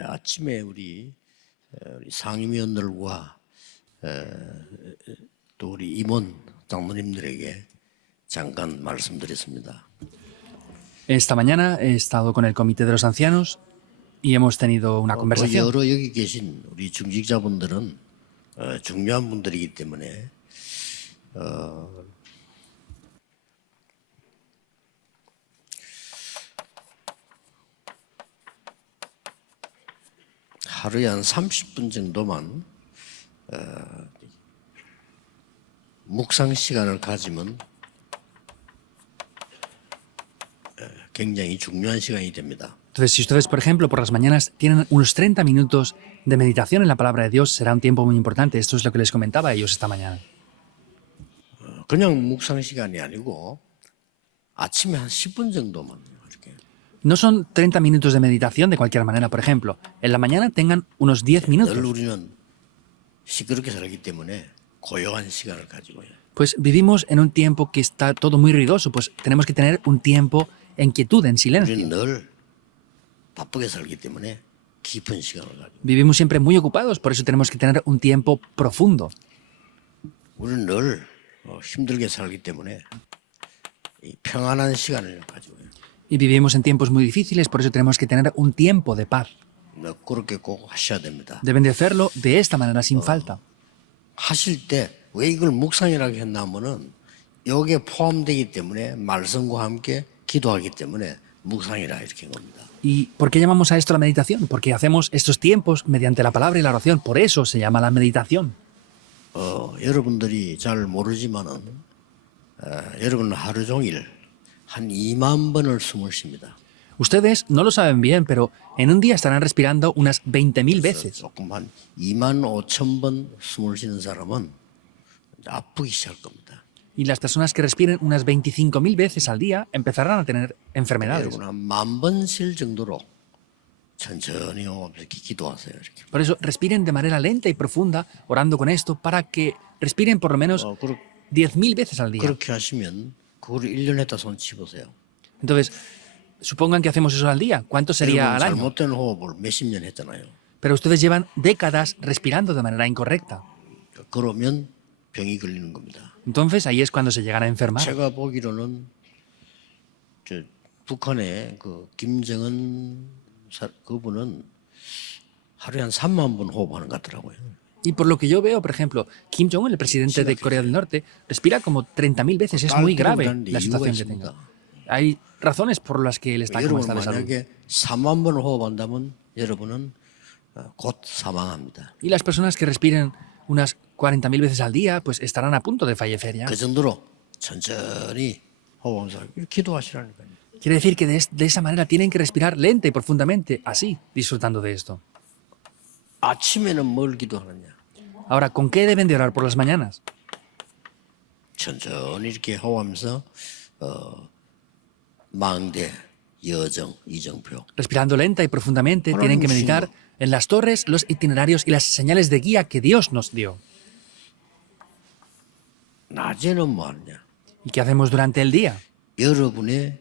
아침에 우리 상임위원들과 또 우리 임원 장로님들에게 잠깐 말씀드렸습니다. Esta mañana he estado con el Comité de los Ancianos y hemos tenido una 또 conversación. 여러 여기 계신 우리 중직자분들은 중요한 분들이기 때문에 하루에 한 30분 정도만 묵상 시간을 가지면 굉장히 중요한 시간이 됩니다. Entonces, si ustedes, por ejemplo, por las mañanas tienen unos 30 minutos de meditación en la palabra de Dios, será un tiempo muy importante. Esto es lo que les comentaba a ellos esta mañana. 그냥 묵상 시간이 아니고 아침에 한 10분 정도만 이렇게 No son 30 minutos de meditación de cualquier manera, por ejemplo. En la mañana tengan unos 10 늘 minutos. 우리는 시끄럽게 살기 때문에 고요한 시간을 가지고요. Pues vivimos en un tiempo que está todo muy ruidoso, pues tenemos que tener un tiempo en quietud, en silencio. 우리는 늘 바쁘게 살기 때문에 깊은 시간을 가지고 Vivimos siempre muy ocupados, por eso tenemos que tener un tiempo profundo. 우리는 늘 힘들게 살기 때문에 이 평안한 시간을 가지고요. Y vivimos en tiempos muy difíciles, por eso tenemos que tener un tiempo de paz. 그렇게 꼭 하셔야 됩니다. Deben de hacerlo de esta manera, sin falta. 하실 때 왜 이걸 묵상이라고 했냐면은 여기에 포함되기 때문에 말씀과 함께 기도하기 때문에 묵상이라 이렇게 한 겁니다. ¿Y por qué llamamos a esto la meditación? Porque hacemos estos tiempos mediante la palabra y la oración. Por eso se llama la meditación. 여러분들이 잘 모르지만은 여러분은 하루 종일 한 2만 번을 숨을 쉽니다. Ustedes no lo saben bien, pero en un día estarán respirando unas 20.000 veces. 조금 한 2만 5천 번 숨을 쉬는 사람은 이제 아프기 시작할 겁니다. Y las personas que respiren unas 25.000 veces al día empezarán a tener enfermedades. 여러분 한 10,000번 쉴 정도로 천천히 호흡해서 기도하세요. 이렇게. Por eso respiren de manera lenta y profunda, orando con esto, para que respiren por lo menos 10.000 veces al día. 그렇게 하시면 그걸 1년 했다 손 치보세요. Entonces, supongan que hacemos eso al día. ¿Cuánto sería al año? 잘못된 호흡을 몇십 년 했잖아요. Pero ustedes llevan décadas respirando de manera incorrecta. 그러면 병이 걸리는 겁니다. Entonces ahí es cuando se llegan a enfermar. 제가 보기로는 북한의 그 김정은 그분은 하루에 한 3만 번 호흡하는 것 같더라고요. Y por lo que yo veo, por ejemplo, Kim Jong-un, el presidente de Corea del Norte, respira como 30.000 veces. Es muy grave la situación que tenga. Hay razones por las que él está como 여러분 está de salud. 만약에 4만 번 호흡한다면 여러분은 곧 사망합니다. Y las personas que respiren unas 40.000 veces al día, pues estarán a punto de fallecer ya. 그 정도로 천천히 호흡하면서 기도하시라니까요. Quiere decir que de esa manera tienen que respirar lenta y profundamente, así, disfrutando de esto. 아침에는 뭘 기도하느냐? Ahora, ¿con qué deben de orar por las mañanas? 천천히 이렇게 호흡하면서 망대, 여정, 이정표. Respirando lenta y profundamente, tienen que meditar en las torres, los itinerarios y las señales de guía que Dios nos dio. 낮에는 뭐 하느냐? ¿Y qué hacemos durante el día? 여러분의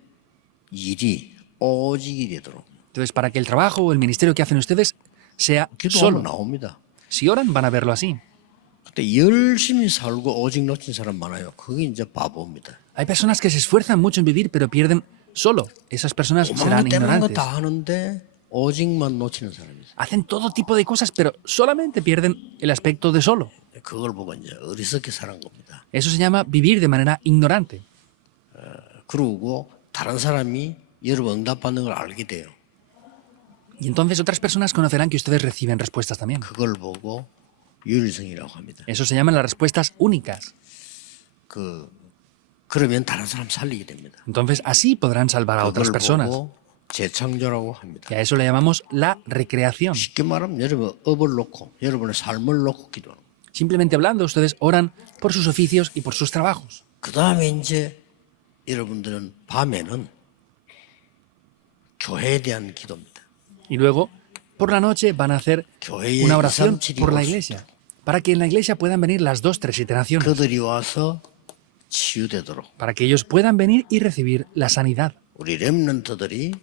일이 오직이 되도록. Entonces, para que el trabajo o el ministerio que hacen ustedes sea 기도하면 solo. 나옵니다. Si oran, van a verlo así. 근데 열심히 살고 오직 놓친 사람 많아요. 그게 이제 바보입니다. Hay personas que se esfuerzan mucho en vivir, pero pierden solo. Esas personas serán 때문에 ignorantes. 다 하는데 오직만 놓치는 사람이 있어요. Hacen todo tipo de cosas, pero solamente pierden el aspecto de solo. 그걸 보고 이제 어리석게 사는 겁니다. Eso se llama vivir de manera ignorante. 그러고 다른 사람이 여러분 응답받는 걸 알게 돼요. Y entonces otras personas conocerán que ustedes reciben respuestas también. 그걸 보고 유일성이라고 합니다. Eso se llaman las respuestas únicas. 그러면 다른 사람 살리게 됩니다. Entonces así podrán salvar a otras 그걸 personas. 보고 재창조라고 합니다. Y a eso le llamamos la recreación. 쉽게 말하면 여러분 업을 놓고 여러분의 삶을 놓고 기도하는 거예요. Simplemente hablando, ustedes oran por sus oficios y por sus trabajos. 그 다음에 이제 여러분들은 밤에는 교회에 대한 기도입니다. Y luego, por la noche, van a hacer 교회에 una oración 2, 3, 7이 por la 올 수 iglesia. Para que en la iglesia puedan venir las 2, 3 iteraciones. 그들이 와서 치유되도록 Para que ellos puedan venir y recibir la sanidad. 우리 렘넌트들이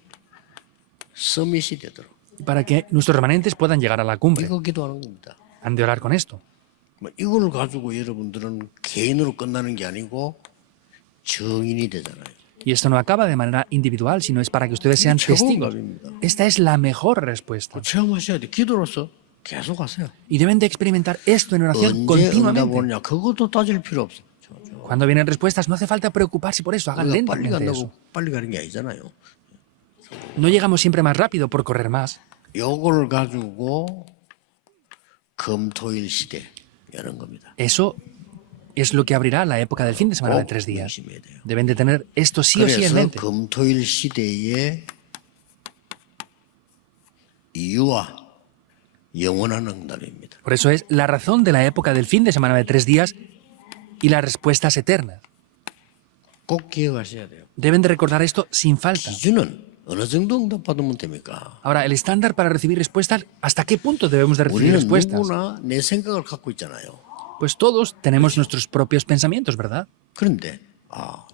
서밋이 되도록 para que nuestros remanentes puedan llegar a la cumbre. 이거 기도하는 겁니다. Han de orar con esto. 뭐 이걸 가지고 여러분들은 개인으로 끝나는 게 아니고 정인이 되잖아요. Y esto no acaba de manera individual, sino es para que ustedes sean 최고 testigos. 응답입니다. Esta es la mejor respuesta. 체험하셔야 돼. 기도로서 계속 하세요. Y deben de experimentar esto en oración 언제 응답 continuamente. 오느냐 그것도 따질 필요 없어. Cuando vienen respuestas, no hace falta preocuparse por eso, hagan 우리가 빨리 lentamente 간다고 eso. 빨리 가는 게 아니잖아요. No llegamos siempre más rápido por correr más. 요걸 가지고 금토일 시대 여는 겁니다. Eso es lo que abrirá la época del fin de semana de 3 días. Deben de tener esto sí o sí en 그래서 mente. 금토일 시대의 이유와 영원한 응답입니다. Por eso es la razón de la época del fin de semana de 3 días y las respuestas eternas. 꼭 기억하셔야 돼요. Deben de recordar esto sin falta. 기준은 어느 정도 응답받으면 됩니까? Ahora, el estándar para recibir respuestas, ¿hasta qué punto debemos de recibir 우리는 respuestas? 누구나 내 생각을 갖고 있잖아요. Pues todos tenemos nuestros propios pensamientos, ¿verdad? 그런데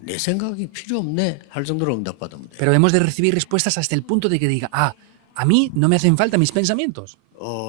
내 생각이 필요 없네 할 정도로 응답받으면 돼요. Pero hemos de recibir respuestas hasta el punto de que diga, a mí no me hacen falta mis pensamientos.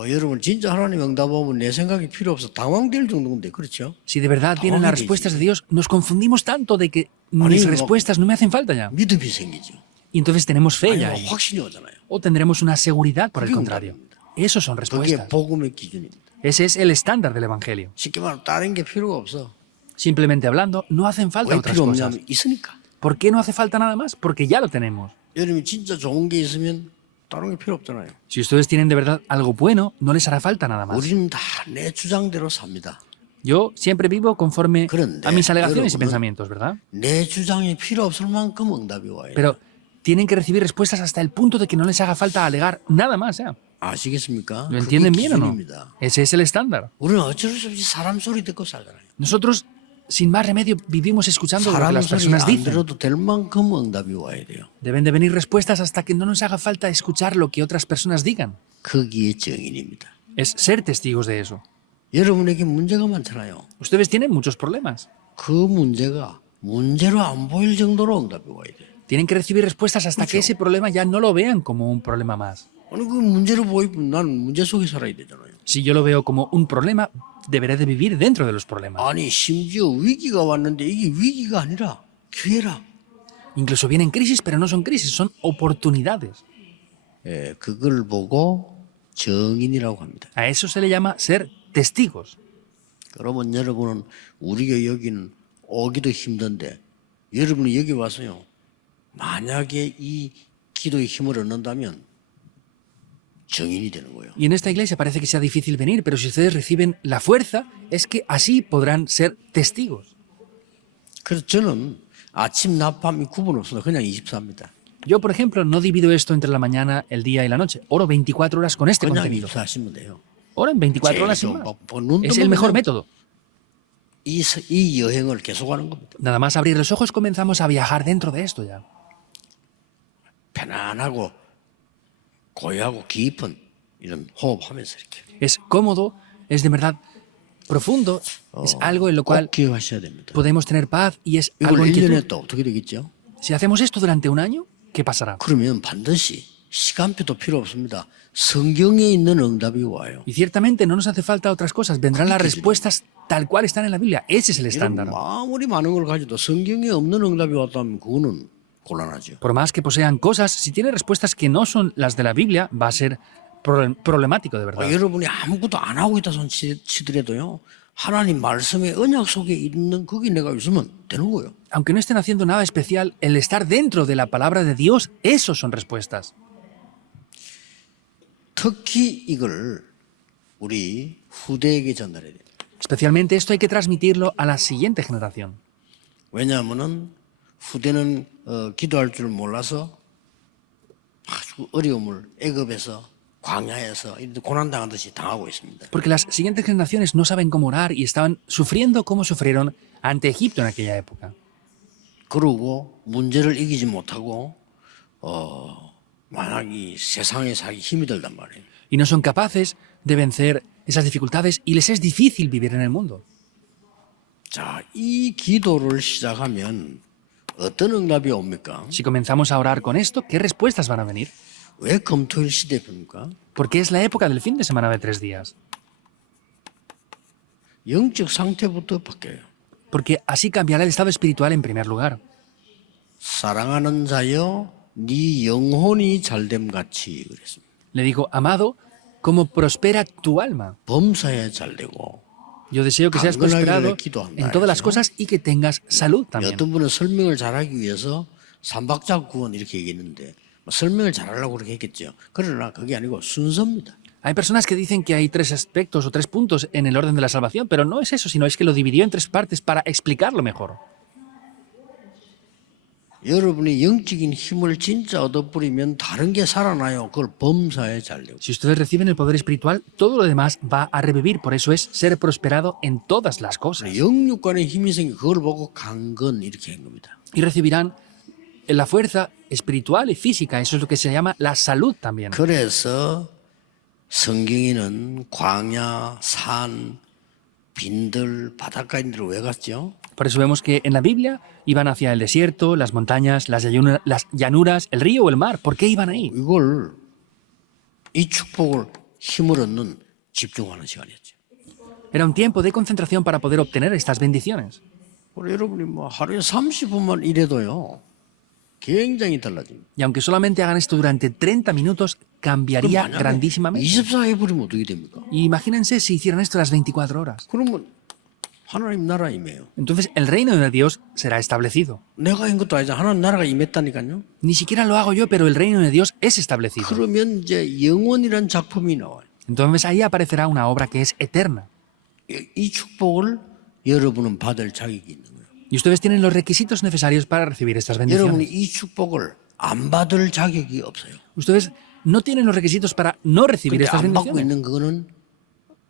여러분 진짜 하나님 응답하면 내 생각이 필요 없어 당황될 정도인데 그렇죠? Si de verdad vienen las respuestas de Dios, nos confundimos tanto de que mis respuestas no me hacen falta ya. 믿음이 생기죠. Y entonces tenemos fe ya. 아니면 확신이 오잖아요. O tendremos una seguridad por el 그게 contrario. 응답입니다. Esos son 그게 respuestas. 복음의 기준입니다. Ese es el estándar del Evangelio. 쉽게 말하면 다른 게 필요가 없어. Simplemente hablando, no hacen falta 왜 otras 필요 cosas. 없냐면 있으니까. ¿Por qué no hace falta nada más? Porque ya lo tenemos. 여러분이 진짜 좋은 게 있으면 다른 게 필요 없잖아요. Si ustedes tienen de verdad algo bueno, no les hará falta nada más. 우리는 다 내 주장대로 삽니다. Yo siempre vivo conforme 그런데 a mis alegaciones y 여러분은 pensamientos, ¿verdad? 내 주장이 필요 없을 만큼 응답이 와요. Pero tienen que recibir respuestas hasta el punto de que no les haga falta alegar nada más. ¿Ya? 아시겠습니까? ¿Lo 그게 entienden bien o no? 기준입니다. Ese es el estándar. 우리는 어쩔 수 없이 사람 소리 듣고 살잖아요. Nosotros, sin más remedio, vivimos escuchando lo que 사람 las 소리 personas 안 dicen. 들어도 될 만큼 응답이 와야 돼요. Deben de venir respuestas hasta que no nos haga falta escuchar lo que otras personas digan. 거기에 정인입니다. Es ser testigos de eso. 여러분에게 문제가 많잖아요. Ustedes tienen muchos problemas. 그 문제가 문제로 안 보일 정도로 응답이 와야 돼요. Tienen que recibir respuestas hasta que ese problema ya no lo vean como un problema más. 아니 그 문제로 보이면 나는 문제 속에 살아야 되잖아요. Si yo lo veo como un problema, deberé de vivir dentro de los problemas. 아니 심지어 위기가 왔는데 이게 위기가 아니라 기회라. Incluso vienen crisis, pero no son crisis, son oportunidades. 그걸 보고 정인이라고 합니다. A eso se le llama ser testigos. 그러면 여러분은 우리가 여기는 오기도 힘든데 여러분이 여기 와서요. 만약에 이 기도의 힘을 얻는다면 정인이 되는 거예요. Y en esta iglesia parece que sea difícil venir, pero si ustedes reciben la fuerza, es que así podrán ser testigos. 그래서 저는 아침, 낮, 밤이 구분 없어요. 그냥 24입니다. Yo, por ejemplo, no divido esto entre la mañana, el día y la noche. Oro 24 horas con este 그냥 contenido. 24하시면 돼요. Oren 24 horas sin más. Es el mejor método. 이 여행을 계속하는 겁니다. Nada más abrir los ojos comenzamos a viajar dentro de esto ya. 편안하고 고요하고 깊은 이런 호흡하면서 이렇게 Es cómodo, es de verdad profundo, es algo en lo cual 꼭 기억하셔야 됩니다. podemos tener paz y es 이걸 algo en 1년에 quietud. 또 어떻게 되겠죠? Si hacemos esto durante un año, ¿qué pasará? 그러면 반드시 시간표도 필요 없습니다. 성경에 있는 응답이 와요. Y ciertamente no nos hace falta otras cosas, vendrán las respuestas tal cual están en la Biblia. Ese es el 여러분 estándar. 아무리 많은 걸 가지도 성경에 없는 응답이 왔다면 그거는 곤란하죠. Por más que posean cosas, si tiene respuestas que no son las de la Biblia, va a ser problemático de verdad. 여러분이 아무것도 안 하고 있다 손 치더라도요. 하나님 말씀의 언약 속에 있는 거기 내가 있으면 되는 거예요. Aunque no estén haciendo nada especial, el estar dentro de la palabra de Dios, esos son respuestas. 특히 이걸 우리 후대에게 전달해야 돼요. Especialmente esto hay que transmitirlo a la siguiente generación. 왜냐하면은 후대는 기도할 줄 몰라서 아주 어려움을 애굽에서 광야에서 고난 당하듯이 당하고 있습니다. Porque las siguientes generaciones no saben cómo orar y estaban sufriendo como sufrieron ante Egipto en aquella época. 그러고 문제를 이기지 못하고 만약 이 세상에 살기 힘이 들단 말이에요. Y no son capaces de vencer esas dificultades y les es difícil vivir en el mundo. 자, 이 기도를 시작하면 어떤 응답이 옵니까? Si comenzamos a orar con esto, ¿qué respuestas van a venir? 왜 금토일 시대입니까? Porque es la época del fin de semana de 3 días. 영적 상태부터 바뀌어요. Porque así cambiará el estado espiritual en primer lugar. 사랑하는 자여, 네 영혼이 잘됨 같이 그랬습니다. Le digo, amado, como prospera tu alma. 범사에 잘되고 Yo deseo que seas prosperado en todas las cosas y que tengas salud también. 어떤 분은 설명을 잘하기 위해서 삼박자 구원 이렇게 얘기했는데 설명을 잘하려고 그렇게 했겠죠. 그러나 그게 아니고 순서입니다. Hay personas que dicen que hay 3 aspectos o 3 puntos en el orden de la salvación, pero no es eso, sino es que lo dividió en 3 partes para explicarlo mejor. 여러분이 영적인 힘을 진짜 얻어버리면 다른 게 살아나요. 그걸 범사에 잘되고. Si ustedes reciben el poder espiritual, todo lo demás va a revivir. Por eso es ser prosperado en todas las cosas. 영육간의 힘이 생기 그걸 보고 강건 이렇게 한 겁니다. Y recibirán la fuerza espiritual y física. Eso es lo que se llama la salud también. 그래서 성경에는 광야, 산, 빈들, 바닷가 있는 데로 왜 갔죠? Por eso vemos que en la Biblia iban hacia el desierto, las montañas, las llanuras, el río o el mar. ¿Por qué iban ahí? 이걸 이 축복을 힘을 얻는 집중하는 시간이었죠. Era un tiempo de concentración para poder obtener estas bendiciones. 우리 여러분이 뭐 하루에 30분만 일해도요. 굉장히 달라집니다. Y aunque solamente hagan esto durante 30 minutos, cambiaría grandísimamente. 24 해버리면 어떻게 됩니까? Y imagínense si hicieran esto las 24 horas. 그러면 하나님 나라 임해요. Entonces el reino de Dios será establecido. 내가 한 것도 아니잖아. 하나님 나라가 임했다니까요. Ni siquiera lo hago yo, pero el reino de Dios es establecido. 그러면 이제 영원이란 작품이 나와요. Entonces ahí aparecerá una obra que es eterna. 이 축복을 여러분은 받을 자격이 있는 거예요. Y ustedes tienen los requisitos necesarios para recibir estas 여러분이 bendiciones. 이 축복을 안 받을 자격이 없어요. Ustedes no tienen los requisitos para no recibir 근데 estas 안 받고 bendiciones. 있는 그거는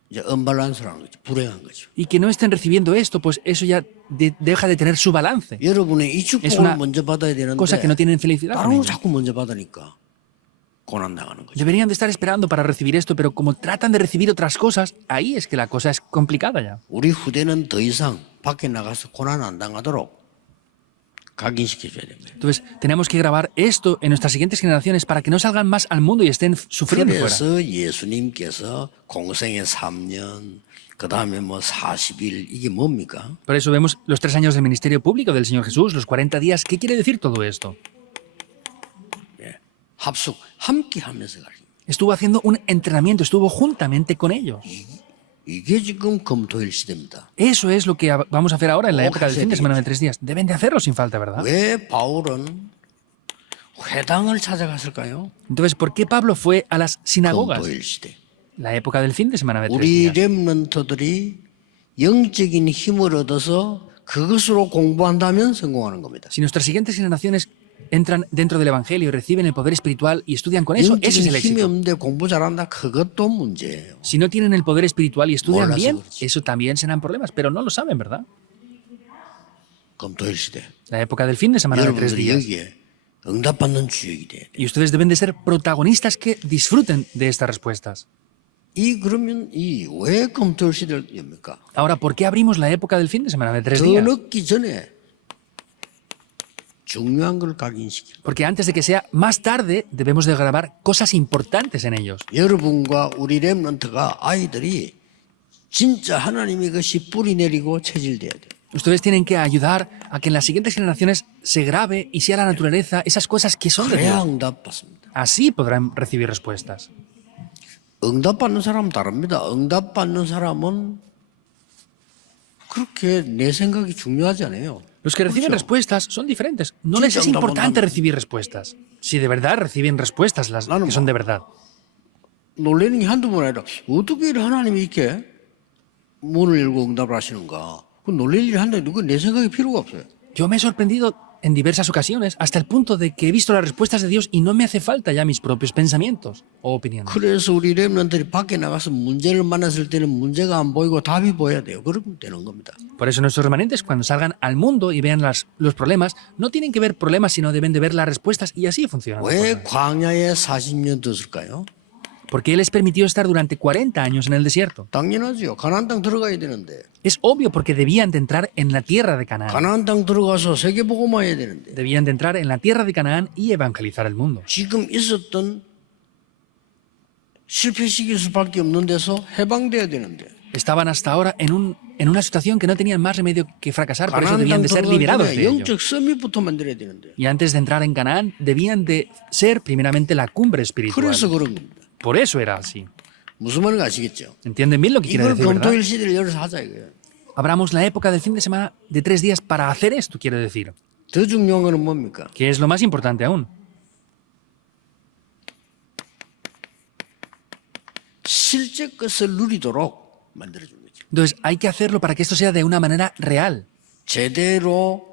이제 언밸런스라는 거죠. 불행한 거죠. Y que no estén recibiendo esto, pues eso ya deja de tener su balance. 여러분이 이 Es 축복을 una 먼저 받아야 되는데 cosa que no tienen felicidad con 다른 걸 ello. 자꾸 먼저 받으니까 고난당하는 거죠. Deberían de estar esperando para recibir esto, pero como tratan de recibir otras cosas, ahí es que la cosa es complicada ya. 우리 후대는 더 이상 밖에 나가서 고난 안 당하도록 각인시켜줘야 됩니다. Entonces, tenemos que grabar esto en nuestras siguientes generaciones para que no salgan más al mundo y estén sufriendo fuera. 그래서 예수님께서 공생애 3년, 그 다음에 뭐 40일 이게 뭡니까? Por eso vemos los 3 años del ministerio público del Señor Jesús, los 40 días. ¿Qué quiere decir todo esto? 합숙 함께 하면서 가르쳐. Estuvo haciendo un entrenamiento, estuvo juntamente con ellos. 이게 지금 금토일 시대입니다. Eso es lo que vamos a hacer ahora en la época del fin de semana de 3 días. Deben de hacerlo sin falta, ¿verdad? 왜 바울은 회당을 찾아갔을까요? Entonces, ¿por qué Pablo fue a las sinagogas? 금토일 시대. La época del fin de semana de 3 우리 días. 렘넌트들이 영적인 힘을 얻어서 그것으로 공부한다면 성공하는 겁니다. Si nuestras siguientes generaciones entran dentro del Evangelio y reciben el poder espiritual y estudian con eso, ese es el 영적인 힘이 éxito. 없는데 공부 잘한다 그것도 문제예요. Si no tienen el poder espiritual y estudian 몰라서 bien, 그렇지. eso también serán problemas, pero no lo saben, ¿verdad? 금토일 시대. La época del fin de semana de 3 여러분들이 días. 여기에 응답받는 주역이 돼야 돼. Y ustedes deben de ser protagonistas que disfruten de estas respuestas. 그러면 왜 금토일 시대입니까? Ahora, ¿por qué abrimos la época del fin de semana de 3 더 días? 늦기 전에 중요한 걸 각인시켜. Porque antes de que sea más tarde, debemos de grabar cosas importantes en ellos. 여러분과 우리 렘넌트가 아이들이 진짜 하나님의 것이 뿌리 내리고 체질돼야 돼. Ustedes tienen que ayudar a que en las siguientes generaciones se grabe y sea la naturaleza esas cosas que son de 그래야 Dios. 응답받습니다. Así podrán recibir respuestas. 응답받는 사람은 다릅니다. 응답받는 사람은 그렇게 내 생각이 중요하지 않아요. Los que reciben respuestas son diferentes. No les es 진짜 importante 응답은 recibir respuestas. Si de verdad reciben respuestas, las que son de verdad. 놀라는 게 한두 번 아니라 어떻게 하나님이 이렇게 문을 열고 응답을 하시는가. 그 놀랄 일이 한데 누구 내 생각이 필요가 없어요. Yo me he sorprendido en diversas ocasiones hasta el punto de que he visto las respuestas de Dios y no me hace falta ya mis propios pensamientos o opiniones. 그래서 우리 렘넌트들이 밖에 나가서 문제를 만났을 때는 문제가 안 보이고 답이 보여야 돼요. 그러면 되는 겁니다. Por eso nuestros remanentes cuando salgan al mundo y vean los problemas, no tienen que ver problemas, sino deben de ver las respuestas y así funciona. 왜 광야에 40년 뒀을까요? Porque Él les permitió estar durante 40 años en el desierto. 당연하죠. 가나안 땅 들어가야 되는데. Es obvio porque debían de entrar en la tierra de Canaán. 가나안 땅 들어가서 세계복음화 해야 되는데. Debían de entrar en la tierra de Canaán y evangelizar el mundo. 지금 있었던 실패시킬 수밖에 없는 데서 해방돼야 되는데 Estaban hasta ahora en una situación que no tenían más remedio que fracasar, por eso 가나안 debían 땅 de ser 들어가기 liberados 전에 de ello. 영적 서밋부터 만들어야 되는데 Y antes de entrar en Canaán, debían de ser primeramente la cumbre espiritual. 그래서 그런 겁니다. Por eso era así. 무슨 말인지 아시겠죠? ¿Entienden bien lo que quiere 이걸 decir, verdad? 검토일 시대를 열어서 하자 이거예요. Abramos la época del fin de semana de 3 días para hacer esto, quiero decir. 더 중요한 거는 뭡니까? Que es lo más importante aún. 실제 것을 누리도록 만들어준 거죠. Entonces, hay que hacerlo para que esto sea de una manera real. 제대로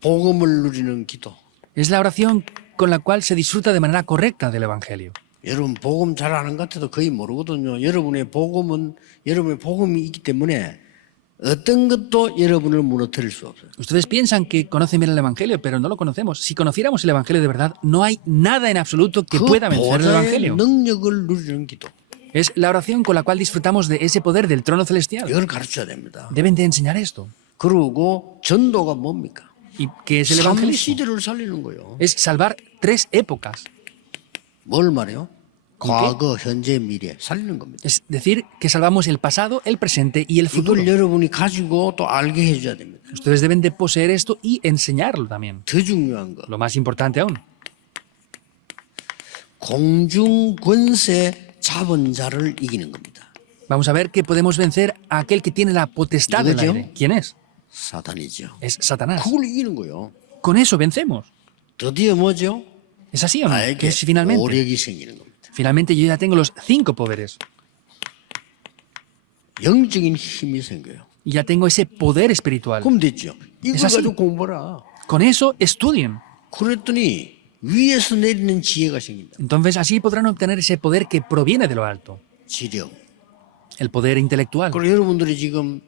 복음을 누리는 기도. Es la oración con la cual se disfruta de manera correcta del Evangelio. 여러분 복음 잘 아는 것 같아도 거의 모르거든요. 여러분의 복음이 있기 때문에 어떤 것도 여러분을 무너뜨릴 수 없어요. Ustedes piensan que conocen bien el Evangelio, pero no lo conocemos. Si conociéramos el Evangelio de verdad, no hay nada en absoluto que 그 pueda vencer el 보좌의 Evangelio. 능력을 누리는 기도. Es la oración con la cual disfrutamos de ese poder del trono celestial. 이걸 가르쳐야 됩니다. Deben de enseñar esto. 그리고 전도가 뭡니까? ¿Y qué es el evangelismo? 시대를 살리는 거예요. Es salvar 3 épocas. 뭘 말해요? 과거, 현재, 미래 살리는 겁니다. Es decir, que salvamos el pasado, el presente y el futuro. 이걸 여러분이 가지고 또 알게 해줘야 됩니다. Ustedes deben de poseer esto y enseñarlo también. 더 중요한 거. Lo más importante aún. 공중 권세 잡은 자를 이기는 겁니다. Vamos a ver que podemos vencer a aquel que tiene la potestad del ¿Digo yo? aire. ¿Quién es? 사탄이죠. Es Satanás. 그걸 이기는 거예요. Con eso vencemos. 드디어 뭐죠? ¿Es así o no? Que 나에게 es finalmente. 오력이 생기는 겁니다. Finalmente yo ya tengo los 5 poderes. 영적인 힘이 생겨요. Y ya tengo ese poder espiritual. 그럼 됐죠. 이걸 Es así. 가지고 공부라. Con eso estudien. 그랬더니 위에서 내리는 지혜가 생긴다. Entonces así podrán obtener ese poder que proviene de lo alto. 지력. El poder intelectual. 그리고 여러분들이 지금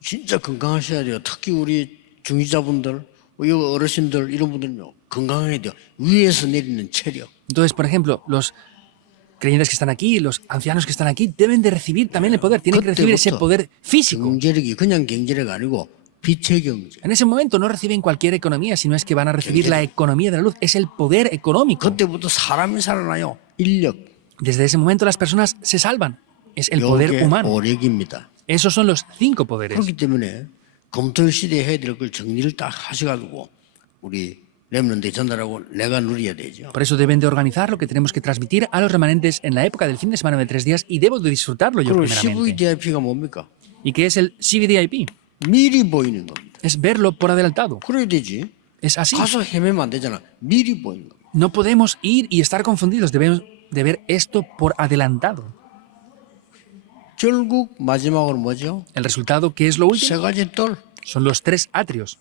진짜 건강하셔야 돼요. 특히 우리 중위자분들, 어르신들 이런 분들은요. 건강해야 돼요. 위에서 내리는 체력. Entonces, por ejemplo, los creyentes que están aquí, los ancianos que están aquí, deben de recibir también el poder. Tienen que recibir ese poder físico. 경제력이 그냥 경제력 아니고 빛의 경제. En ese momento no reciben cualquier economía, sino es que van a recibir la economía de la luz. Es el poder económico. 그때부터 사람이 살아나요. 인력. Desde ese momento las personas se salvan. Es el poder 요게 humano. 오력입니다. Esos son los 5 poderes. 그렇기 때문에 검토일 시대에 해야 될 걸 정리를 딱 하셔가지고 우리 렘넌트에 전달하고 내가 누려야 되죠. Por eso deben de organizar lo que tenemos que transmitir a los remanentes en la época del fin de semana de 3 días y debo de disfrutarlo yo 그리고 primeramente. CVDIP가 뭡니까? ¿Y qué es el CVDIP? 미리 보이는 겁니다. Es verlo por adelantado. 그래야 되지. Es así. 가서 헤매면 안 되잖아. 미리 보이는 겁니다. No podemos ir y estar confundidos. Debemos de ver esto por adelantado. 결국 마지막으로 뭐죠? El resultado, ¿qué es lo último? 세 가지 뜰. Son los 3 atrios.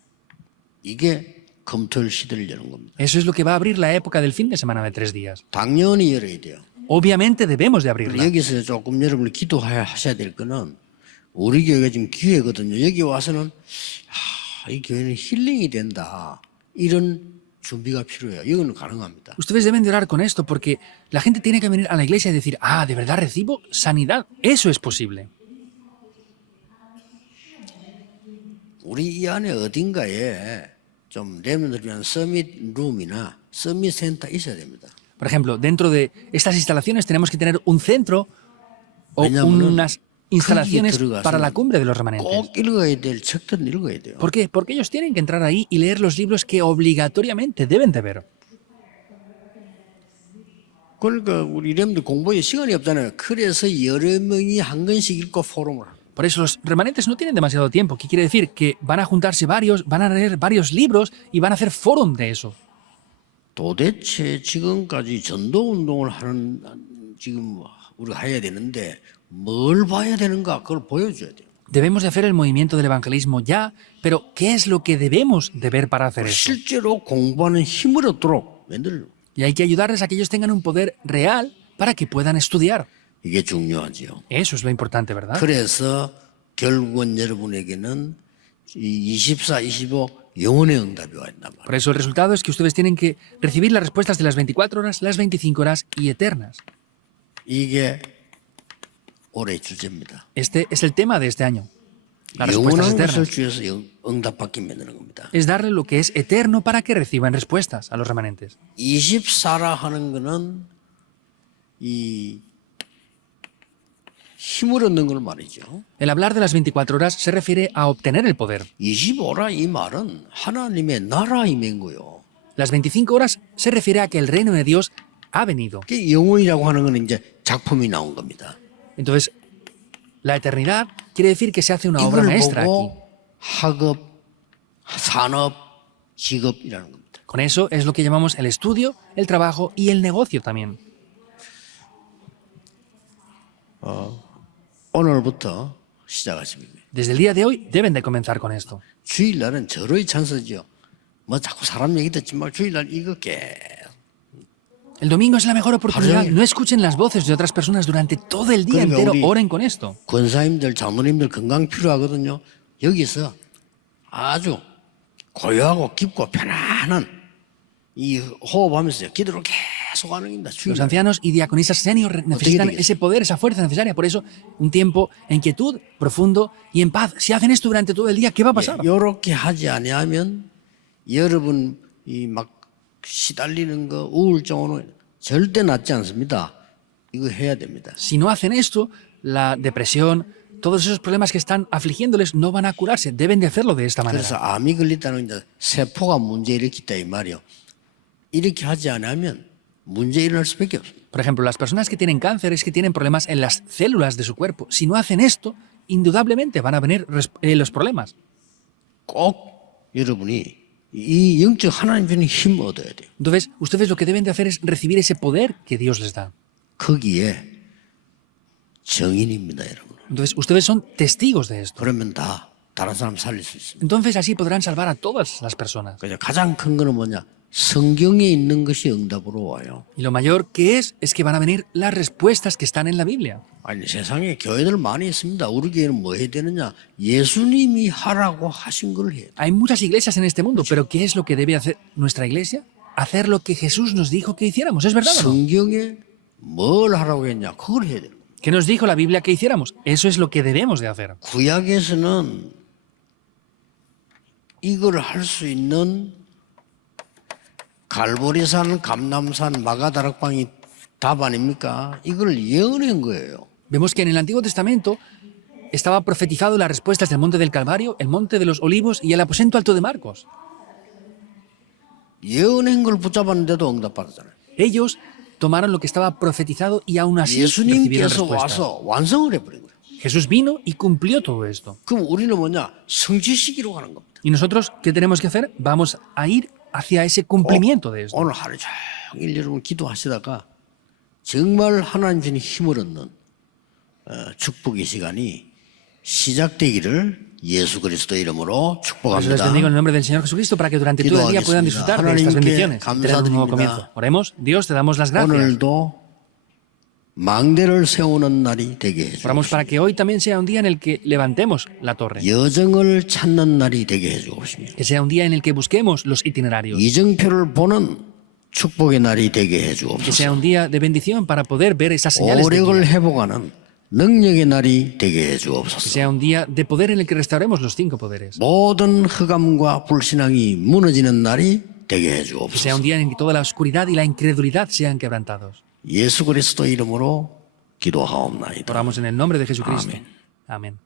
이게 검토일 시대를 여는 겁니다. Eso es lo que va a abrir la época del fin de semana de 3 días. 당연히 열어야 돼요. Obviamente debemos de abrirla. 여기서 조금 여러분이 기도하셔야 될 거는 우리 교회가 지금 기회거든요. 여기 와서는 이 교회는 힐링이 된다. 이런 준비가 필요해요. 이거는 가능합니다. Ustedes deben de orar con esto porque la gente tiene que venir a la iglesia y decir, ¿de verdad recibo sanidad? Eso es posible. 우리 이 안에 어딘가에 좀 렘넌트를 위한 서밋 룸이나 서밋 센터 있어야 됩니다. Por ejemplo, dentro de estas instalaciones tenemos que tener un centro o 왜냐하면은 unas instalaciones 거기에 para la 들어가서 cumbre de los remanentes. 꼭 읽어야 될 책들은 읽어야 돼요. ¿Por qué? Porque ellos tienen que entrar ahí y leer los libros que obligatoriamente deben de ver. 그러니까 우리 렘들 공부에 시간이 없잖아요. 그래서 여러 명이 한 권씩 읽고 포럼을 하는. Por eso los remanentes no tienen demasiado tiempo. ¿Qué quiere decir? Que van a juntarse varios, van a leer varios libros y van a hacer fórum de eso. 도대체 지금까지 전도 운동을 하는 지금 우리가 해야 되는데 뭘 봐야 되는가 그걸 보여줘야 돼요. Debemos de hacer el movimiento del evangelismo ya, pero ¿qué es lo que debemos de ver para hacer eso? 실제로 공부하는 힘을 얻도록 만들려고. Y hay que ayudarles a que ellos tengan un poder real para que puedan estudiar. 이게 중요하지요. Eso es lo importante, ¿verdad? 그래서 결국은 여러분에게는 이 24, 25 영혼의 응답이 와 있단 말이에요. Por eso el resultado es que ustedes tienen que recibir las respuestas de las 24 horas, las 25 horas y eternas. 이게 올해 주제입니다. Este es el tema de este año. Las respuestas 영원한 것을 eternas. 주셔서 응답받게 만드는 겁니다. Es darle lo que es eterno para que reciban respuestas a los remanentes. 24라 하는 거는 이 힘을 얻는 걸 말이죠. El hablar de las 24 horas se refiere a obtener el poder. 25라 이 말은 하나님의 나라 임한 거요. Las 25 horas se refiere a que el reino de Dios ha venido. 그 영혼이라고 하는 건 이제 작품이 나온 겁니다. Entonces, la eternidad quiere decir que se hace una obra 이걸 maestra aquí. 보고 학업, 산업, 직업이라는 겁니다. Con eso es lo que llamamos el estudio, el trabajo y el negocio también. 오늘부터 시작하십니다. Desde el día de hoy deben de comenzar con esto. 주일날은 절호의 찬스죠. 뭐 자꾸 사람 얘기 듣지 말고 주일날 이거 El domingo es la mejor oportunidad. Haru 종일. No escuchen las voces de otras personas durante todo el día 그러니까 entero. 우리 Oren con esto. 권사님들, 장로님들 건강 필요하거든요. 여기서 아주 고요하고 깊고 편안한 이 호흡하면서 기도를 계속 하는 겁니다. Los 주일날. ancianos y diaconisas senior necesitan digas? ese poder, esa fuerza necesaria. Por eso, un tiempo en quietud, profundo y en paz. Si hacen esto durante todo el día, ¿qué va a pasar? 이렇게 하지 아니하면 여러분 이 막 시달리는 거 우울증으로 절대 낫지 않습니다. 이거 해야 됩니다. Si no hacen esto, la depresión, todos esos problemas que están afligiéndoles no van a curarse. Deben de hacerlo de esta manera. 그래서 암이 걸렸다는 이제 세포가 문제 일으켰다 이 말이요. 이렇게 하지 않으면 문제 일어날 수밖에 없습니다. Por ejemplo, las personas que tienen cáncer es que tienen problemas en las células de su cuerpo. Si no hacen esto, indudablemente van a venir los problemas. 꼭 여러분이 이 영적 하나님 주는 힘을 얻어야 돼요. Entonces, ustedes lo que deben de hacer es recibir ese poder que Dios les da. 거기에 정인입니다, 여러분. Entonces, ustedes son testigos de esto. 그러면 다 다른 사람 살릴 수 있습니다. Entonces, así podrán salvar a todas las personas. 그래서 가장 큰 거는 뭐냐? 성경에 있는 것이 응답으로 와요. Y lo mayor que es que van a venir las respuestas que están en la Biblia. 아니 세상에 교회들 많이 있습니다. 우리 교회는 뭐 해야 되느냐? 예수님이 하라고 하신 걸 해야 돼. Hay muchas iglesias en este mundo, pero ¿qué es lo que debe hacer nuestra iglesia? Hacer lo que Jesús nos dijo que hiciéramos. ¿Es verdad o no? 성경에 뭘 하라고 했냐? 그걸 해야 되는 거예요. ¿Qué nos dijo la Biblia que hiciéramos? Eso es lo que debemos de hacer. 구약에서는 이걸 할 수 있는 갈보리산, 감남산, 마가다락방이 답 아닙니까? 이걸 예언한 거예요. Vemos que en el Antiguo Testamento estaba profetizado las respuestas del Monte del Calvario, el Monte de los Olivos y el aposento alto de Marcos. 예언한 걸 붙잡았는데도 응답받았잖아요. Ellos tomaron lo que estaba profetizado y aún así recibieron 예수님께서 respuestas. 와서 완성을 해버린 거예요. Jesús vino y cumplió todo esto. 그럼 우리는 뭐냐? 성취시키러 가는 겁니다. ¿Y nosotros qué tenemos que hacer? Vamos a ir hacia ese cumplimiento de esto. 오늘 하루 종일 여러분 기도하시다가 정말 하나님 주신 힘을 얻는 축복의 시간이 시작되기를 예수 그리스도 이름으로 Por eso les 축복합니다. bendigo en el nombre del Señor Jesucristo para que durante todo el día puedan disfrutar de estas bendiciones y tener un nuevo comienzo. Oremos. Dios, te damos las gracias. 오늘도 망대를 세우는 날이 되게 해주옵소서. Oramos para que hoy también sea un día en el que levantemos la torre. 여정을 찾는 날이 되게 해주옵소서. Que sea un día en el que busquemos los itinerarios. 이정표를 보는 축복의 날이 되게 Que 해주옵소서. sea un día de bendición para poder ver esas señales de 오력을 guía. 회복하는 능력의 날이 되게 Que 해주옵소서. sea un día de poder en el que restauremos los 5 poderes. 모든 흑암과 불신앙이 무너지는 날이 되게 Que sea 해주옵소서. un día en que toda la oscuridad y la incredulidad sean quebrantados. 예수 그리스도 이름으로 기도하옵나이다. Oramos en el nombre de Jesucristo. Amén. Amén.